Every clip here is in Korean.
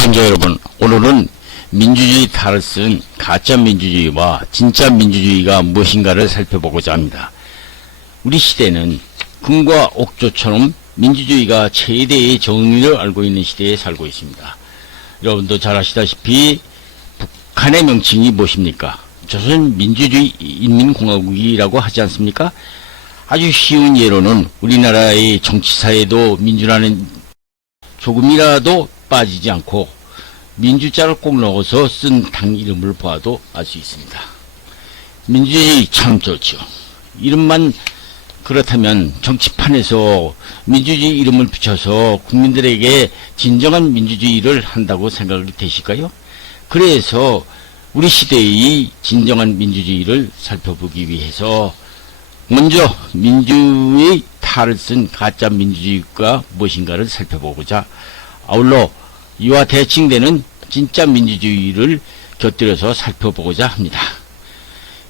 시청자 여러분, 오늘은 민주주의 탈을 쓴 가짜 민주주의와 진짜 민주주의가 무엇인가를 살펴보고자 합니다. 우리 시대는 금과 옥조처럼 민주주의가 최대의 정의를 알고 있는 시대에 살고 있습니다. 여러분도 잘 아시다시피 북한의 명칭이 무엇입니까? 조선민주주의 인민공화국이라고 하지 않습니까? 아주 쉬운 예로는 우리나라의 정치사에도 민주라는 조금이라도 빠지지 않고 민주자를 꼭 넣어서 쓴 당 이름을 보아도 알 수 있습니다. 민주주의 참 좋죠. 이름만 그렇다면 정치판에서 민주주의 이름을 붙여서 국민들에게 진정한 민주주의를 한다고 생각이 되실까요? 그래서 우리 시대의 진정한 민주주의를 살펴보기 위해서 먼저 민주의 탈을 쓴 가짜 민주주의가 무엇인가를 살펴보고자 아울러 이와 대칭되는 진짜 민주주의를 곁들여서 살펴보고자 합니다.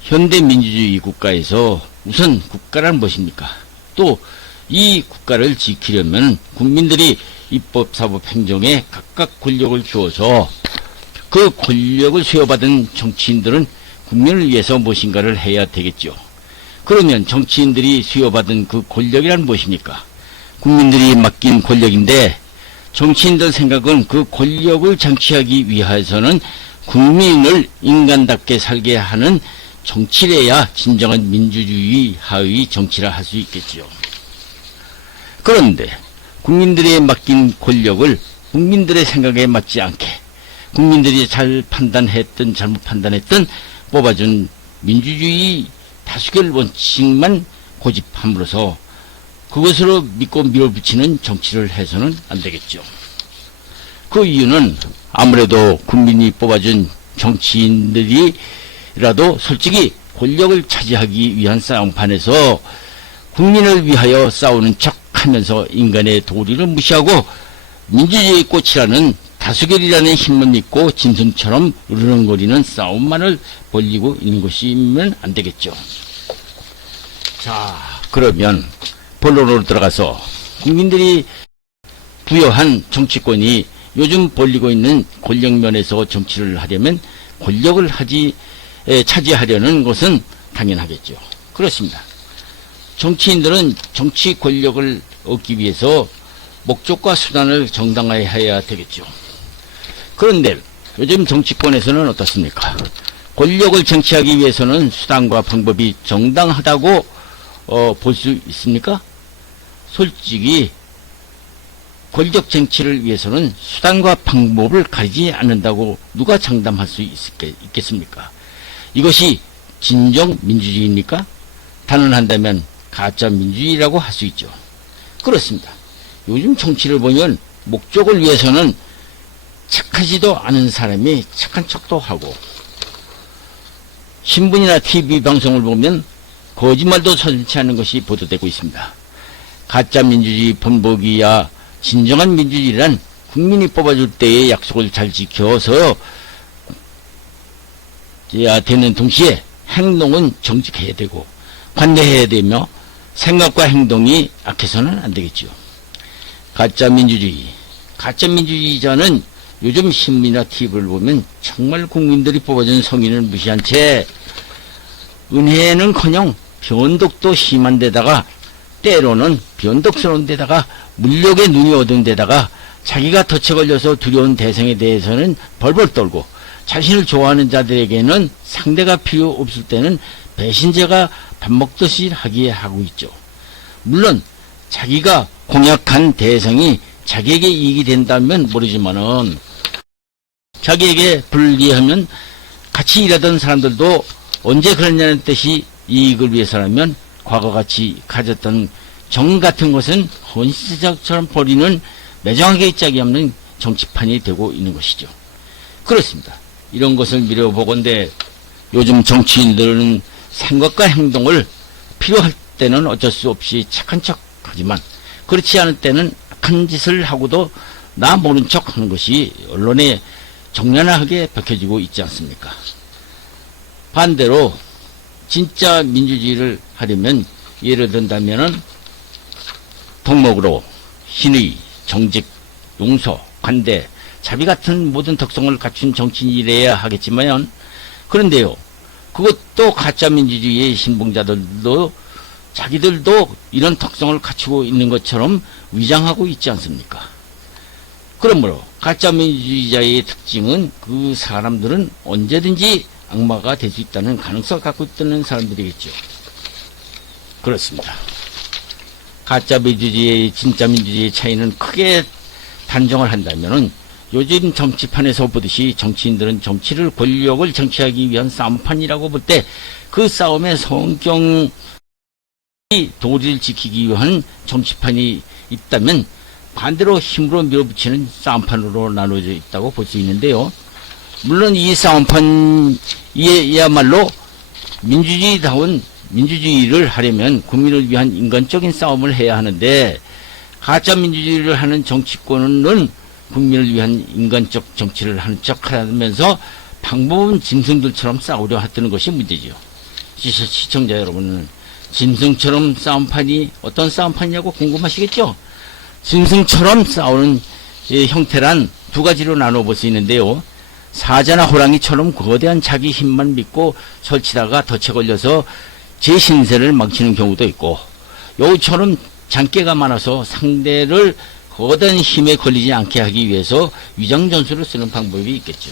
현대 민주주의 국가에서 우선 국가란 무엇입니까? 또 이 국가를 지키려면 국민들이 입법, 사법, 행정에 각각 권력을 주어서 그 권력을 수여받은 정치인들은 국민을 위해서 무엇인가를 해야 되겠죠. 그러면 정치인들이 수여받은 그 권력이란 무엇입니까? 국민들이 맡긴 권력인데 정치인들 생각은 그 권력을 장치하기 위해서는 국민을 인간답게 살게 하는 정치를 해야 진정한 민주주의 하의 정치라 할 수 있겠죠. 그런데 국민들이 맡긴 권력을 국민들의 생각에 맞지 않게 국민들이 잘 판단했든 잘못 판단했든 뽑아준 민주주의 다수결 원칙만 고집함으로써 그것으로 믿고 밀어붙이는 정치를 해서는 안 되겠죠. 그 이유는 아무래도 국민이 뽑아준 정치인들이라도 솔직히 권력을 차지하기 위한 싸움판에서 국민을 위하여 싸우는 척 하면서 인간의 도리를 무시하고 민주주의의 꽃이라는 다수결이라는 힘만 믿고 짐승처럼 으르렁거리는 싸움만을 벌이고 있는 것이면 안 되겠죠. 자, 그러면 본론으로 들어가서 국민들이 부여한 정치권이 요즘 벌이고 있는 권력면에서 정치를 하려면 권력을 차지하려는 것은 당연하겠죠. 그렇습니다. 정치인들은 정치 권력을 얻기 위해서 목적과 수단을 정당화해야 되겠죠. 그런데 요즘 정치권에서는 어떻습니까? 권력을 쟁취하기 위해서는 수단과 방법이 정당하다고 볼 수 있습니까? 솔직히 권력 쟁취를 위해서는 수단과 방법을 가리지 않는다고 누가 장담할 수 있겠습니까? 이것이 진정 민주주의입니까? 단언한다면 가짜 민주주의라고 할 수 있죠. 그렇습니다. 요즘 정치를 보면 목적을 위해서는 착하지도 않은 사람이 착한 척도 하고 신문이나 TV 방송을 보면 거짓말도 서슴지 않는 것이 보도되고 있습니다. 가짜 민주주의 본보기야 진정한 민주주의란 국민이 뽑아줄 때의 약속을 잘 지켜서 되는 동시에 행동은 정직해야 되고 관대해야 되며 생각과 행동이 악해서는 안 되겠죠. 가짜 민주주의자는 요즘 신문이나 TV를 보면 정말 국민들이 뽑아준 성인을 무시한 채 은혜는커녕 변덕도 심한 데다가 때로는 변덕스러운 데다가 물욕에 눈이 어두운 데다가 자기가 덫에 걸려서 두려운 대상에 대해서는 벌벌 떨고 자신을 좋아하는 자들에게는 상대가 필요 없을 때는 배신자가 밥 먹듯이 하게 하고 있죠. 물론 자기가 공약한 대상이 자기에게 이익이 된다면 모르지만은 자기에게 불리하면 같이 일하던 사람들도 언제 그랬냐는 뜻이 이익을 위해서라면 과거같이 가졌던 정 같은 것은 헌시자처럼 버리는 매정하게 짝이 없는 정치판이 되고 있는 것이죠. 그렇습니다. 이런 것을 미뤄보건대 요즘 정치인들은 생각과 행동을 필요할 때는 어쩔 수 없이 착한 척 하지만 그렇지 않을 때는 악한 짓을 하고도 나 모른 척 하는 것이 언론에 적나라하게 밝혀지고 있지 않습니까? 반대로 진짜 민주주의를 하려면 예를 든다면은 덕목으로 신의, 정직, 용서, 관대, 자비 같은 모든 덕성을 갖춘 정치인이래야 하겠지만, 그런데요, 그것도 가짜민주주의의 신봉자들도 자기들도 이런 덕성을 갖추고 있는 것처럼 위장하고 있지 않습니까? 그러므로 가짜민주주의자의 특징은 그 사람들은 언제든지 악마가 될 수 있다는 가능성을 갖고 있다는 사람들이겠죠. 그렇습니다. 가짜민주주의의 진짜 민주주의의 차이는 크게 단정을 한다면은, 요즘 정치판에서 보듯이 정치인들은 정치를, 권력을 정치하기 위한 싸움판이라고 볼 때, 그 싸움의 성경이 도리를 지키기 위한 정치판이 있다면, 반대로 힘으로 밀어붙이는 싸움판으로 나눠져 있다고 볼 수 있는데요. 물론 이 싸움판이야말로 민주주의다운 민주주의를 하려면 국민을 위한 인간적인 싸움을 해야 하는데, 가짜 민주주의를 하는 정치권은 국민을 위한 인간적 정치를 하는 척 하면서 방법은 짐승들처럼 싸우려 하는 것이 문제죠. 시청자 여러분은 짐승처럼 싸움판이 어떤 싸움판이냐고 궁금하시겠죠? 짐승처럼 싸우는 형태란 두 가지로 나눠볼 수 있는데요. 사자나 호랑이처럼 거대한 자기 힘만 믿고 설치다가 덫에 걸려서 제 신세를 망치는 경우도 있고, 여우처럼 장깨가 많아서 상대를 거대한 힘에 걸리지 않게 하기 위해서 위장전술을 쓰는 방법이 있겠죠.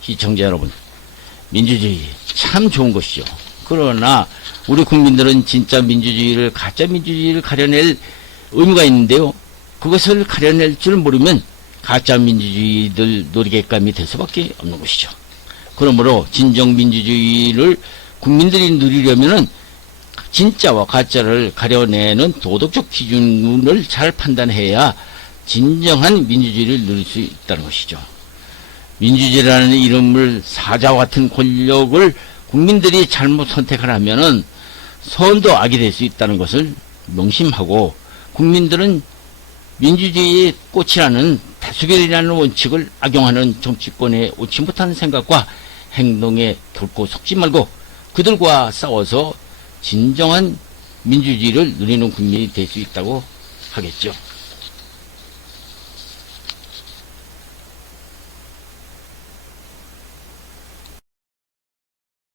시청자 여러분, 민주주의 참 좋은 것이죠. 그러나 우리 국민들은 진짜 민주주의를, 가짜 민주주의를 가려낼 의무가 있는데요. 그것을 가려낼 줄 모르면 가짜 민주주의들 놀이객감이 될 수밖에 없는 것이죠. 그러므로 진정 민주주의를 국민들이 누리려면은 진짜와 가짜를 가려내는 도덕적 기준을 잘 판단해야 진정한 민주주의를 누릴 수 있다는 것이죠. 민주주의라는 이름을, 사자와 같은 권력을 국민들이 잘못 선택을 하면은 선도 악이 될 수 있다는 것을 명심하고, 국민들은 민주주의의 꽃이라는 다수결이라는 원칙을 악용하는 정치권의 옳지 못한 생각과 행동에 결코 속지 말고 그들과 싸워서 진정한 민주주의를 누리는 국민이 될 수 있다고 하겠죠.